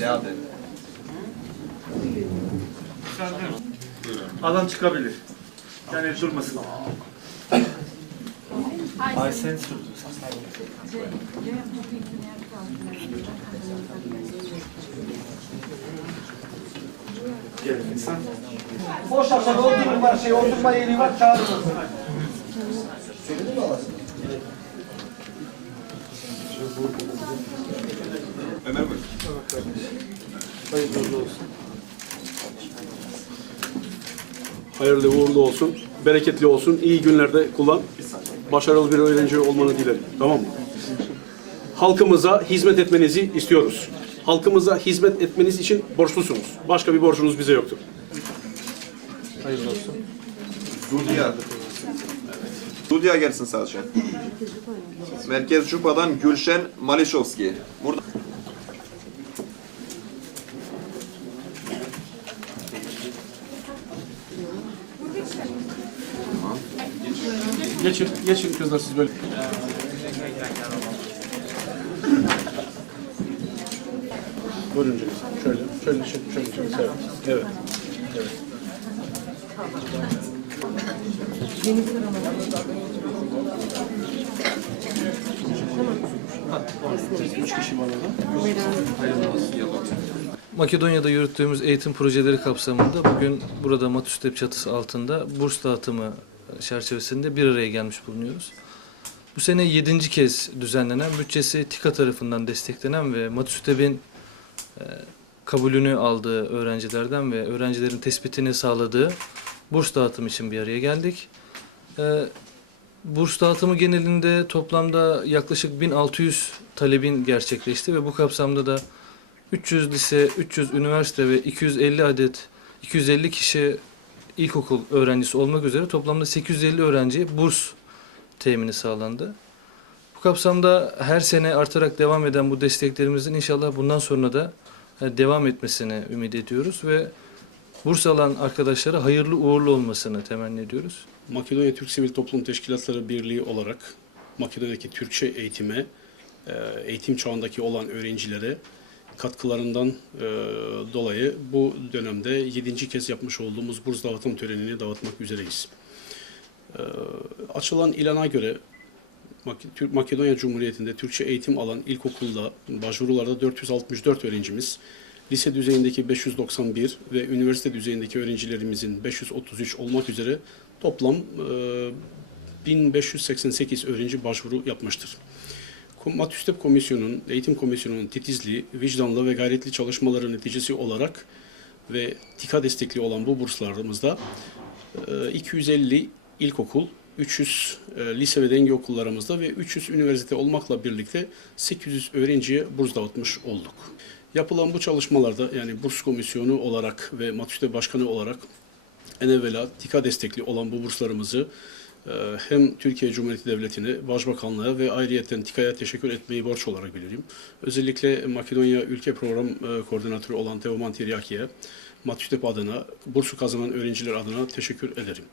Ziyade. Alan çıkabilir. Yani durmasın. Ay sen sürdün. Boş aşağıda oturun var şey oturma yeri var çağırın. Ömer Bey. Hayırlı olsun. Hayırlı uğurlu olsun. Bereketli olsun. iyi günlerde kullan. Başarılı bir öğrenci olmanı dilerim. Tamam mı? Halkımıza hizmet etmenizi istiyoruz. Halkımıza hizmet etmeniz için borçlusunuz. Başka bir borcunuz bize yoktur. Zudiya. Zudiya gelsin sadece. Merkez Cupa'dan Gülşen Malişovski. Burada. Geçin, geçin kızlar siz böyle. Buyurun canım. Şöyle, şöyle, şöyle, şöyle. şöyle. Evet. Evet. Üç kişi var orada. Makedonya'da yürüttüğümüz eğitim projeleri kapsamında bugün burada Matüstep çatısı altında burs dağıtımı çerçevesinde bir araya gelmiş bulunuyoruz. Bu sene yedinci kez düzenlenen, bütçesi TİKA tarafından desteklenen ve Matüstep'in e, kabulünü aldığı öğrencilerden ve öğrencilerin tespitini sağladığı burs dağıtımı için bir araya geldik. E, Burs dağıtımı genelinde toplamda yaklaşık 1600 talebin gerçekleşti ve bu kapsamda da 300 lise, 300 üniversite ve 250 adet 250 kişi ilkokul öğrencisi olmak üzere toplamda 850 öğrenciye burs temini sağlandı. Bu kapsamda her sene artarak devam eden bu desteklerimizin inşallah bundan sonra da e, devam etmesini ümit ediyoruz ve burs alan arkadaşlara hayırlı uğurlu olmasını temenni ediyoruz. Makedonya Türk Sivil Toplum Teşkilatları Birliği olarak Makedonya'daki Türkçe eğitime, e, eğitim çağındaki olan öğrencilere katkılarından e, dolayı bu dönemde 7. kez yapmış olduğumuz burs dağıtım törenini dağıtmak üzereyiz. E, Açılan ilana göre Makedonya Cumhuriyeti'nde Türkçe eğitim alan ilkokulda başvurularda 464 öğrencimiz, lise düzeyindeki 591 ve üniversite düzeyindeki öğrencilerimizin 533 olmak üzere toplam e, 1588 öğrenci başvuru yapmıştır. Matüstep Komisyonu'nun, Eğitim Komisyonu'nun titizliği, vicdanlı ve gayretli çalışmaları neticesi olarak ve TİKA destekli olan bu burslarımızda e, 250 ilkokul, 300 e, lise ve denge okullarımızda ve 300 üniversite olmakla birlikte 800 öğrenciye burs dağıtmış olduk. Yapılan bu çalışmalarda yani burs komisyonu olarak ve Matüstep Başkanı olarak en evvela TİKA destekli olan bu burslarımızı e, hem Türkiye Cumhuriyeti Devleti'ne, Başbakanlığa ve ayrıyeten TİKA'ya teşekkür etmeyi borç olarak bilirim. Özellikle Makedonya Ülke Program e, Koordinatörü olan Teoman Tiryaki'ye, Matüstep adına, bursu kazanan öğrenciler adına teşekkür ederim.